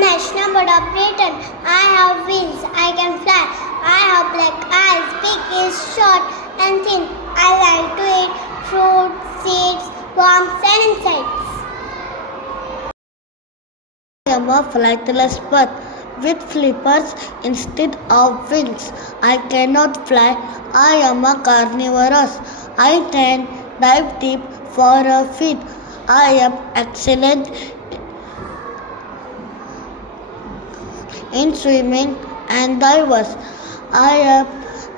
National Board of Britain. I have wings, I can fly. I have black eyes, beak is short and thin. I like to eat fruit, seeds, worms and insects. I am a flightless bird with flippers instead of wings. I cannot fly. I am a carnivorous. I can dive deep for a feed. I am excellent in swimming and divers. I am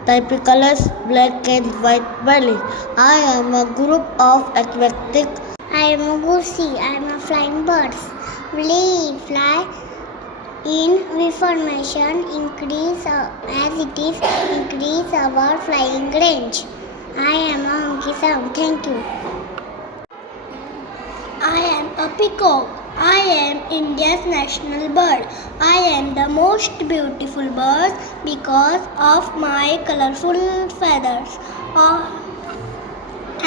typical black and white belly. I am a group of aquatic. I am a goosey. I am a flying bird. We fly in V formation, increase as it is increase our flying range. I am a honky sound. Thank you. I am a peacock. I am India's national bird. I am the most beautiful bird because of my colorful feathers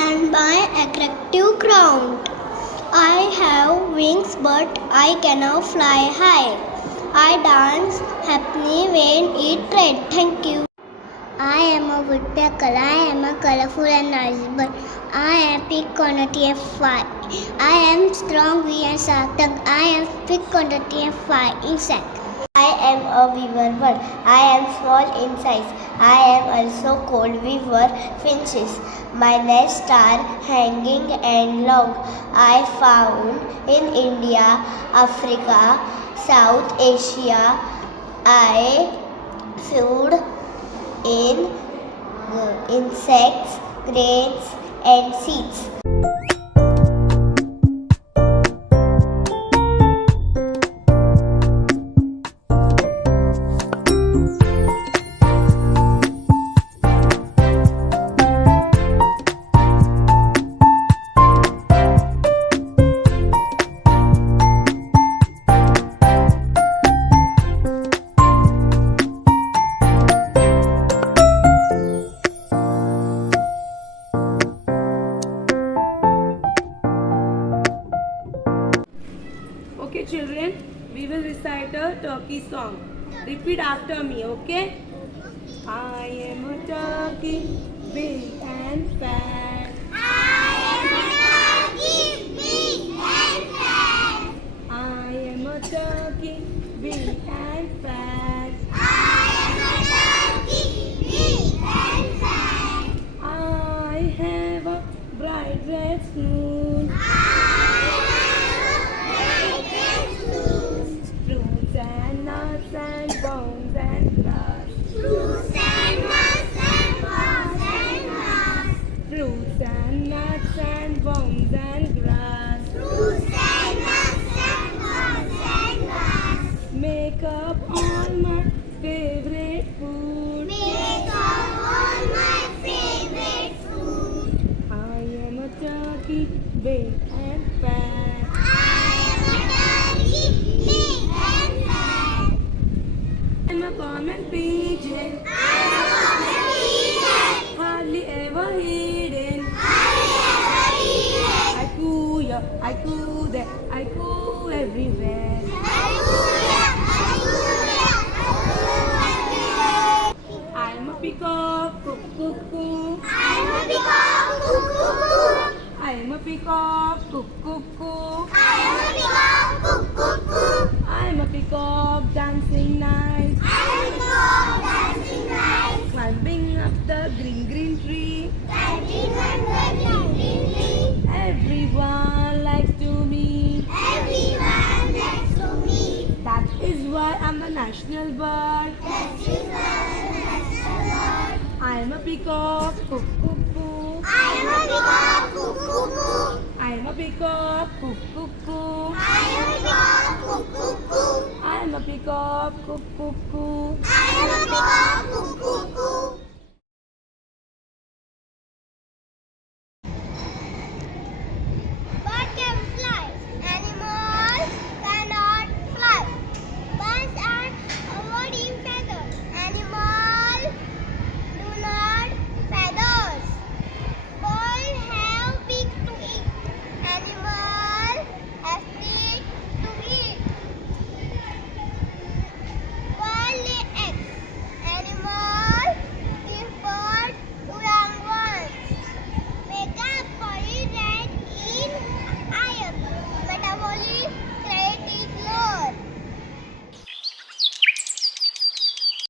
and my attractive crown. I have wings but I cannot fly high. I dance happily when it rains. Thank you. I am a woodpecker. I am a colorful and noisy bird. I am pick on a TF5. I am strong and sharp tongue. I am pick on the TF5 insect. I am a weaver bird. I am small in size. I am also called weaver finches. My nests are hanging and long. I found in India, Africa, South Asia. I feed in insects, grains and seeds. Okay children, we will recite a turkey song. Repeat after me, okay? I am a turkey, big and fat. I am a turkey, big and fat. I am a turkey, big and fat. I am a turkey, big and fat. I have a bright red snoot. Fruits and nuts and bones and grass. Fruits and nuts and bones and grass. Fruits and nuts and bones and grass. Fruits and nuts and bones and grass. Make up all my favorite food. Make up all my favorite food. I am a turkey, big and fat. I am a turkey, big and fat. I'm a common pigeon, I am a common pigeon. hardly ever hidden. I am a I coo here, I coo there, I coo everywhere. I'm a peacock, cuckoo, cuckoo. I'm a peacock, cuckoo. I'm a peacock, cuckoo, cuckoo. I'm a peacock, cuckoo. I'm a peacock, dancing nice, I'm a peacock, dancing nice. climbing up the green, green tree. Dancing under the green tree. Everyone likes to me. Everyone likes to me. That is why I'm a national bird. That is why I'm a peacock, cuckoo, cuckoo. I'm a peacock, cuckoo. I'm a peacock, cuckoo, cuckoo. I'm a peacock, cuckoo. I'm a peacock, cuckoo, cuckoo. I'm a peacock, cuckoo.